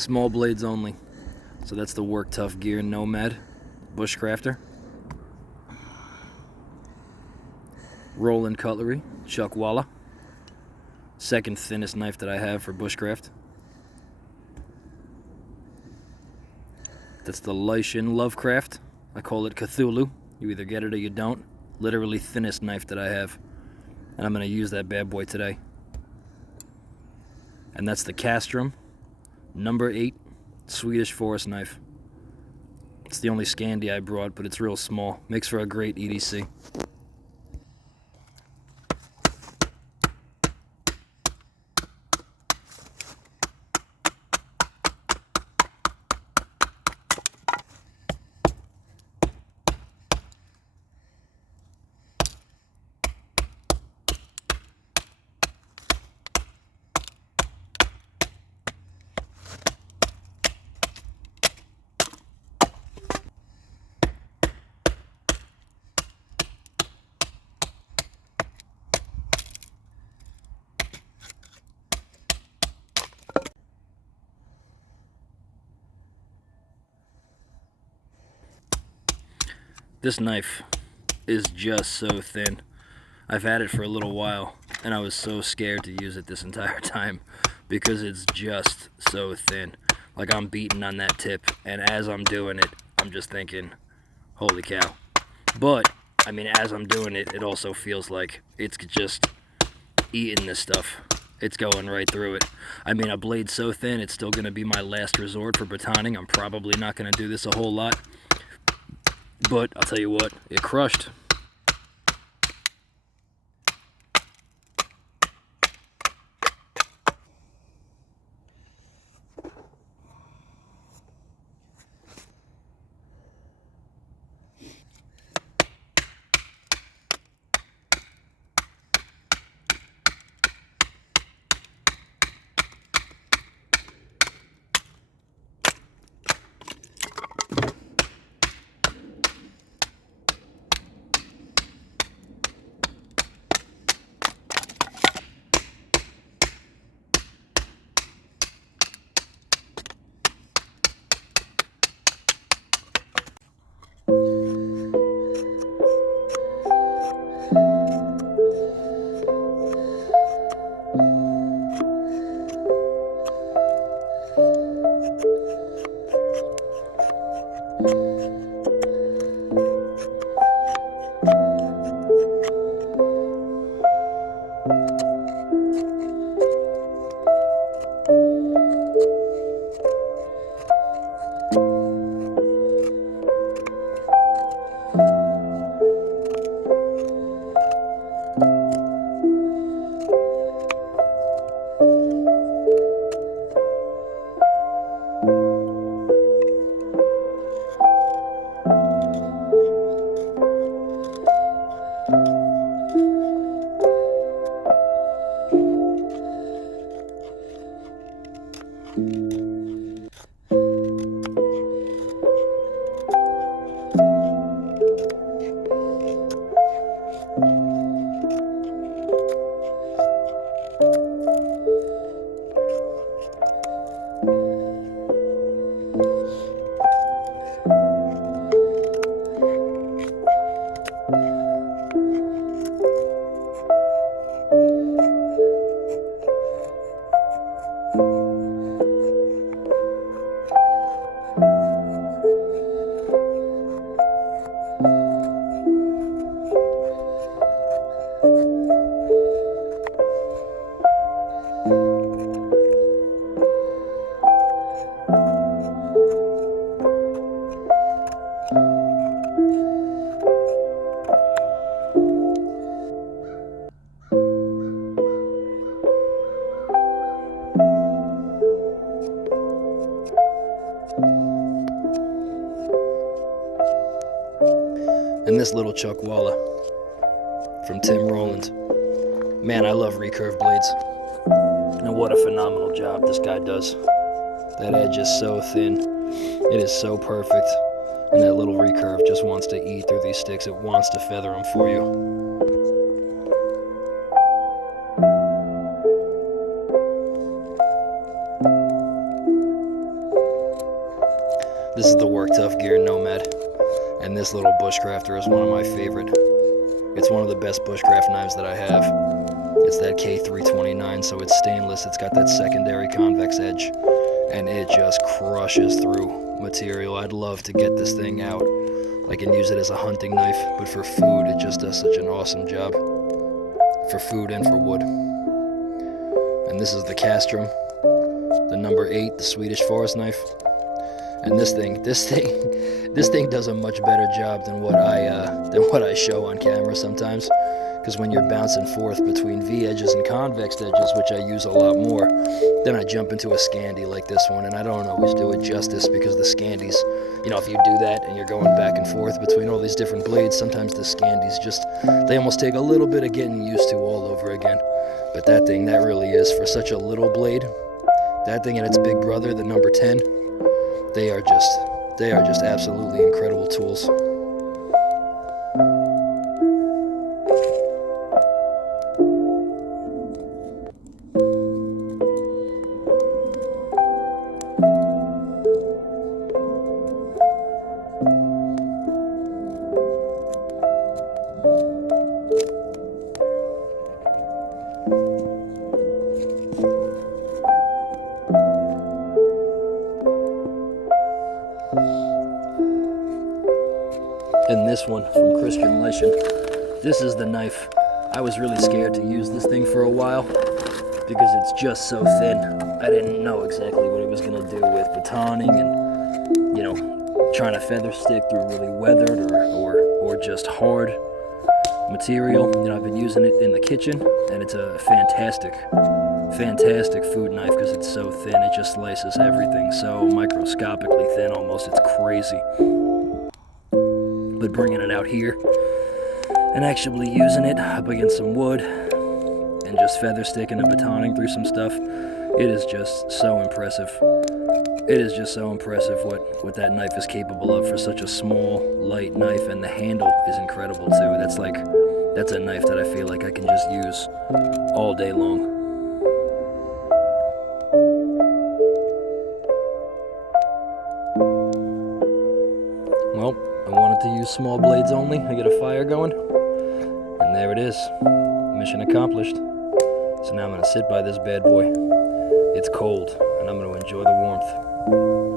Small blades only. So that's the Work Tuff Gear Nomad Bushcrafter. Roland Cutlery, Chuckwalla. Second thinnest knife that I have for bushcraft. That's the Lishen LoveCraft. I call it Cthulhu. You either get it or you don't. Literally thinnest knife that I have. And I'm going to use that bad boy today. And that's the Castrom number 8 Swedish forest knife. It's the only Scandi I brought, but it's real small. Makes for a great EDC. This knife is just so thin. I've had it for a little while, and I was so scared to use it this entire time because it's just so thin. Like, I'm beating on that tip, and as I'm doing it, I'm just thinking, holy cow. But, I mean, as I'm doing it, it also feels like it's just eating this stuff. It's going right through it. I mean, a blade so thin, it's still going to be my last resort for batoning. I'm probably not going to do this a whole lot. But I'll tell you what, it crushed. And this little Chuckwalla from Tim Rowland. Man, I love recurve blades. And what a phenomenal job this guy does. That edge is so thin. It is so perfect. And that little recurve just wants to eat through these sticks. It wants to feather them for you. is the Work Tuff Gear Nomad, and this little Bushcrafter is one of my favorite. It's one of the best bushcraft knives that I have. It's that K329, so it's stainless. It's got that secondary convex edge, and it just crushes through material. I'd love to get this thing out. I can use it as a hunting knife, but for food, it just does such an awesome job. For food and for wood. And this is the Castrom, the number 8, the Swedish forest knife. And this thing does a much better job than what I show on camera sometimes. Because when you're bouncing forth between V edges and convex edges, which I use a lot more, then I jump into a Scandi like this one, and I don't always do it justice because the Scandis, you know, if you do that and you're going back and forth between all these different blades, sometimes the Scandis just, they almost take a little bit of getting used to all over again. But that thing, that really is, for such a little blade, that thing and its big brother, the number 10, they are just absolutely incredible tools. And this one from Lishen. This is the knife. I was really scared to use this thing for a while because it's just so thin. I didn't know exactly what it was going to do with batoning and, you know, trying to feather stick through really weathered or just hard material. You know, I've been using it in the kitchen, and it's a fantastic food knife because it's so thin. It just slices everything so microscopically thin almost. It's crazy. But bringing it out here and actually using it up against some wood and just feather sticking and batoning through some stuff, it is just so impressive. It is just so impressive what that knife is capable of for such a small, light knife, and the handle is incredible too. That's a knife that I feel like I can just use all day long. Well, I wanted to use small blades only. I get a fire going, and there it is. Mission accomplished. So now I'm going to sit by this bad boy. It's cold, and I'm going to enjoy the warmth.